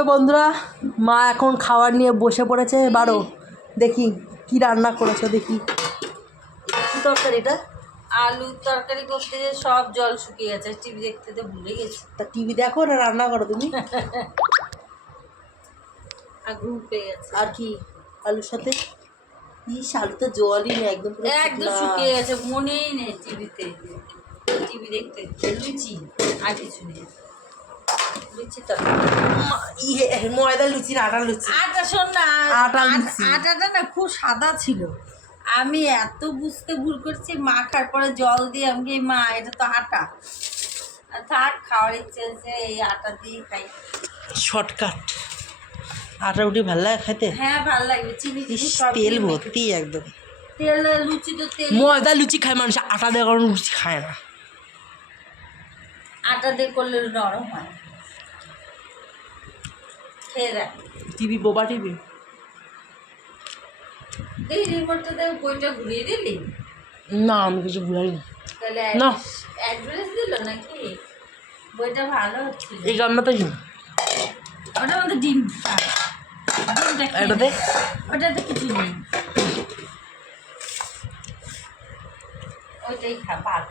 তো বন্ধুরা মা এখন খাবার নিয়ে বসে পড়েছে। বারো দেখি কি রান্না করেছো, দেখি কি তরকারিটা। আলুর তরকারি করতে যে সব জল শুকিয়ে গেছে, টিভি দেখতে তো ভুলে গেছি। তা টিভি দেখো না রান্না করো তুমি? আর ঘুম পেয়ে গেছে। আর কি আলুর সাথে? ইস, আলুতে জলই নেই, একদম একদম শুকিয়ে গেছে, মনেই নেই টিভিতে। টিভি দেখতে লুচি আর কিছু নেই। লুচি তরকারি, ময়দা লুচি না আটা লুচি? আটা শোন না, আটাটা না খুব সাদা ছিল। আমি এত বুঝতে ভুল করছি, মাখার পরে জল দিয়ে আমি মা এটা তো আটা। থাক, খাওয়ার ইচ্ছে হচ্ছে এই আটা দিয়ে খাই। শর্টকাট। আটা রুটি ভালো লাগে খেতে? হ্যাঁ ভালো লাগবে, চিনি তেল ভর্তি একদম। তেল লুচি তো তেল। ময়দা লুচি খায় মানুষ, আটা দিয়ে কোনো লুচি খায় না। আটা দিয়ে করলে নরম হয়। খেয়ে দেখ। টিভি বোবা টিভি। এই রিমোটটা দিয়ে বইটা ঘুরিয়ে দিলি? না আমি কিছু ভুলাইনি। তাহলে না অ্যাড্রেস দিল নাকি? বইটা ভালো হচ্ছিল। এই রান্নাটা কি? ওটার মধ্যে ডিম। এটাতে ওটাতে কিছু নেই, ওইটাই খা ভাত।